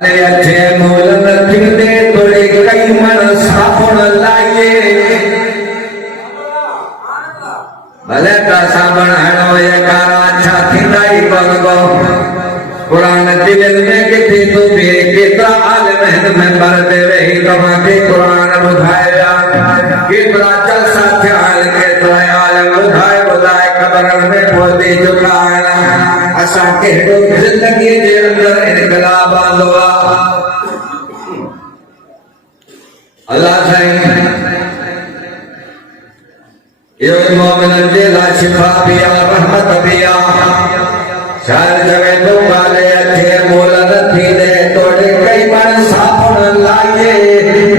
अच्छे मोल nothing they तोड़े कई मन साबुन लाए भले का साबुन हणो ये कारा अच्छा थींदाई बंगो कुरान दिल में किथे तो बे केतरा आलम हिन में बरते रही तमा के कुरान बुधाया केतरा चल साथ हाल केतरा आलम बुधाए कबरन में पोते चुका असा के जिंदगी जे अंदर इनकलाब आंदो अल्लाह साईं यो मोमिनन जे ला शिफा पिया रहमत पिया शायर जवे तो वाले अच्छे मोल नथी दे तोड़े कई मन साबुन लाए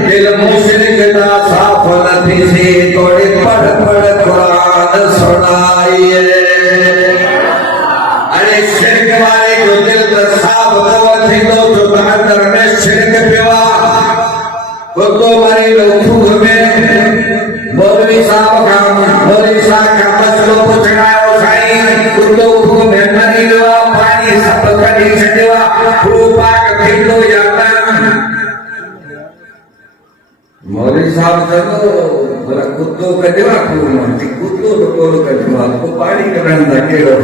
दिल मुशरिक दा साफ नथी सी तोड़े पढ़ पढ़ कुरान सुनाइए अरे शिरक वाले को दिल तो साफ तो थी तो जो अंदर में शिरक पिवा को मारे लोग में मौलवी साहब का मसलो पूछना है साईं कुत्तो को मेहमानी देवा पानी सब कड़ी छदेवा खूबा किलो जाता मौलवी साहब तो बोला कुत्तो का देवा खूब कुत्तो तो कोल का देवा को पानी करन दा केड़ो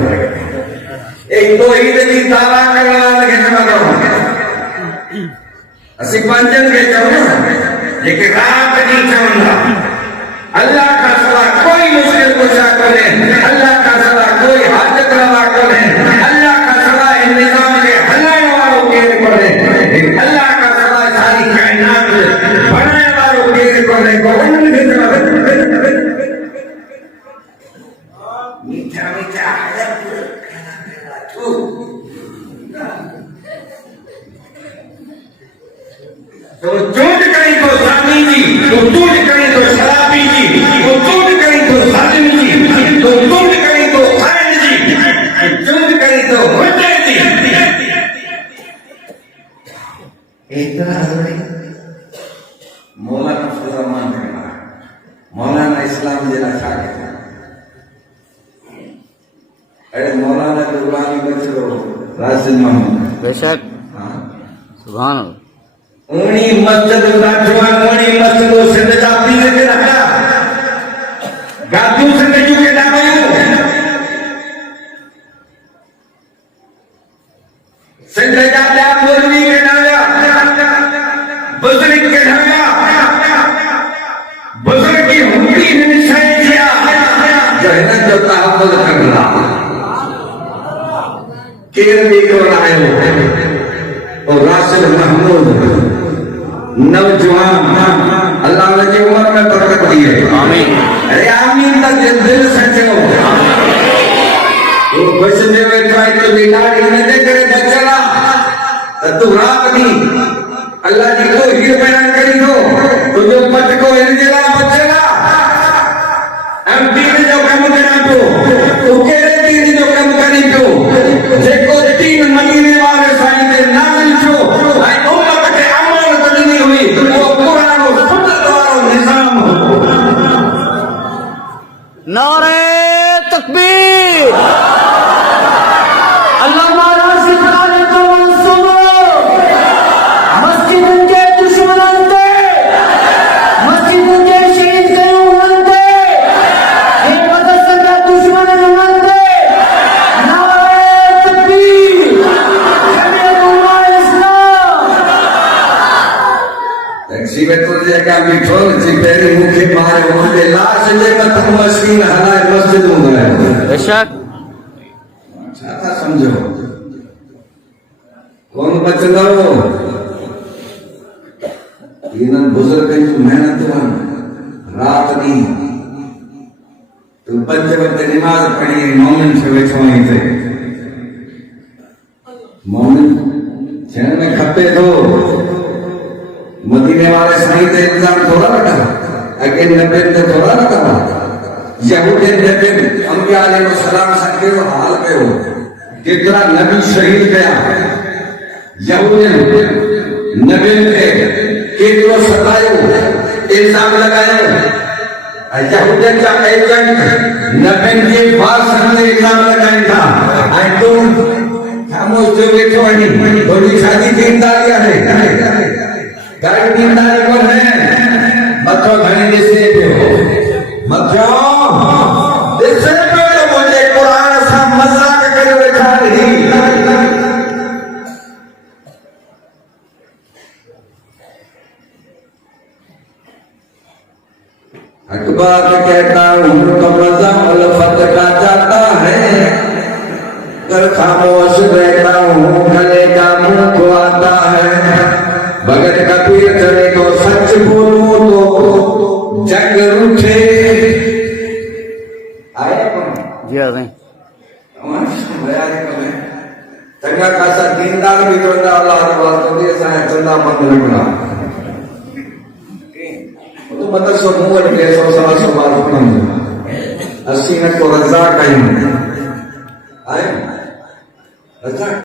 एक तो ईद की ताला करवान के न असी पंजन के चवना लेकिन रात नहीं चवना अल्लाह का सवा कोई मुश्किल कुशा करे अल्लाह का सवा कोई हाजत रवा करे अल्लाह का सवा इन निजाम के हलाने वालों के करे अल्लाह का सवा सारी कायनात बनाने वालों के करे को मीठा मीठा तो चोट करी तो जानी जी तो चोट करी तो शराबी जी तो चोट करी तो जालिम जी तो चोट करी तो खाइन जी चोट करी तो होते जी इतना मौलाना फजलमान मौलाना इस्लाम जेला शागिर्द अरे मौलाना गुलामी बचरो राशिद मोहम्मद बेशक सुभान अल्लाह उनी मस्जिद राजवा उनी मस्जिद सिंध जा पीर के रखा गादू सिंध जो के डायो सिंध जा जा मुरली के डाया बुजुर्ग के डाया बुजुर्ग की हुक्मी ने निशान किया जहनत जो तहम्मुल करना केर भी को लायो और राशिद महमूद नौजवान अल्लाह ने जी उम्र में बरकत दी है आमीन अरे आमीन तक दिल से चलो वो बस में ट्राई तो बिगाड़ ने दे करे बचला तू रात दी अल्लाह जी को हीर बयान करी तो जो पट को इनजला बचला हम तीन जो काम करना तो केरे तीन जो काम करी तो जेको 3 महीने वाले साईं दे नाज़िल छो आई उम्मत के अमल बदली हुई वो कुरान और सुन्नत वाला निजाम हो नारे तकबीर अल्लाह महाराज से ताले तो सुनो मस्जिद के दुश्मन थे मस्जिद के शहीद के उम्मत थे ये मदरसा का दुश्मन उम्मत थे नारे तकबीर जमीयत इस्लाम तकसीबे तो जगह बिठो जी पेरी मुखे मारे होते लाश जे मत मशीन हलाए मस्जिद में गए बेशक छाता समझो कौन बचंदो इनन बुजुर्ग की मेहनत वन रात दी तो पंज वक्त नमाज पढ़ी मोमिन से वेठो ही थे मोमिन जन में खपे तो मदीने वाले साईं ते इंतजाम थोड़ा ना करा अगे नबी ते थोड़ा ना करा यहूदी नबी अंबिया अलैहिस्सलाम संगे हाल कयो केतरा नबी शहीद कया यहूदी नबी के केतरो सतायो इल्जाम लगायो यहूदी का एजेंट नबी के पास हमने इल्जाम लगाया था आई तो खामोश जो बैठो वही थोड़ी शादी दीनदारी है गाड़ी दीनदारी कौन है मतो घणी दिसे पियो मतो दिसे पियो तो मुझे कुरान सा मजाक करे बैठा रही हक बात कहता हूँ तो मजा उल्फत का जाता है अगर खामोश रहता हूँ गले का मुंह खुआता है भगत कबीर चले तो सच बोलूं तो जग रूठे आया कौन जी आ गए चंगा खासा दीनदार भी चवंदा अल्लाह जो वास्तो बि असांजा चंदा बंद लगना तो मतलब सो मुंह वटि पैसो 100 बार खणंदो 80 न को रज़ा कयूं आहे रज़ा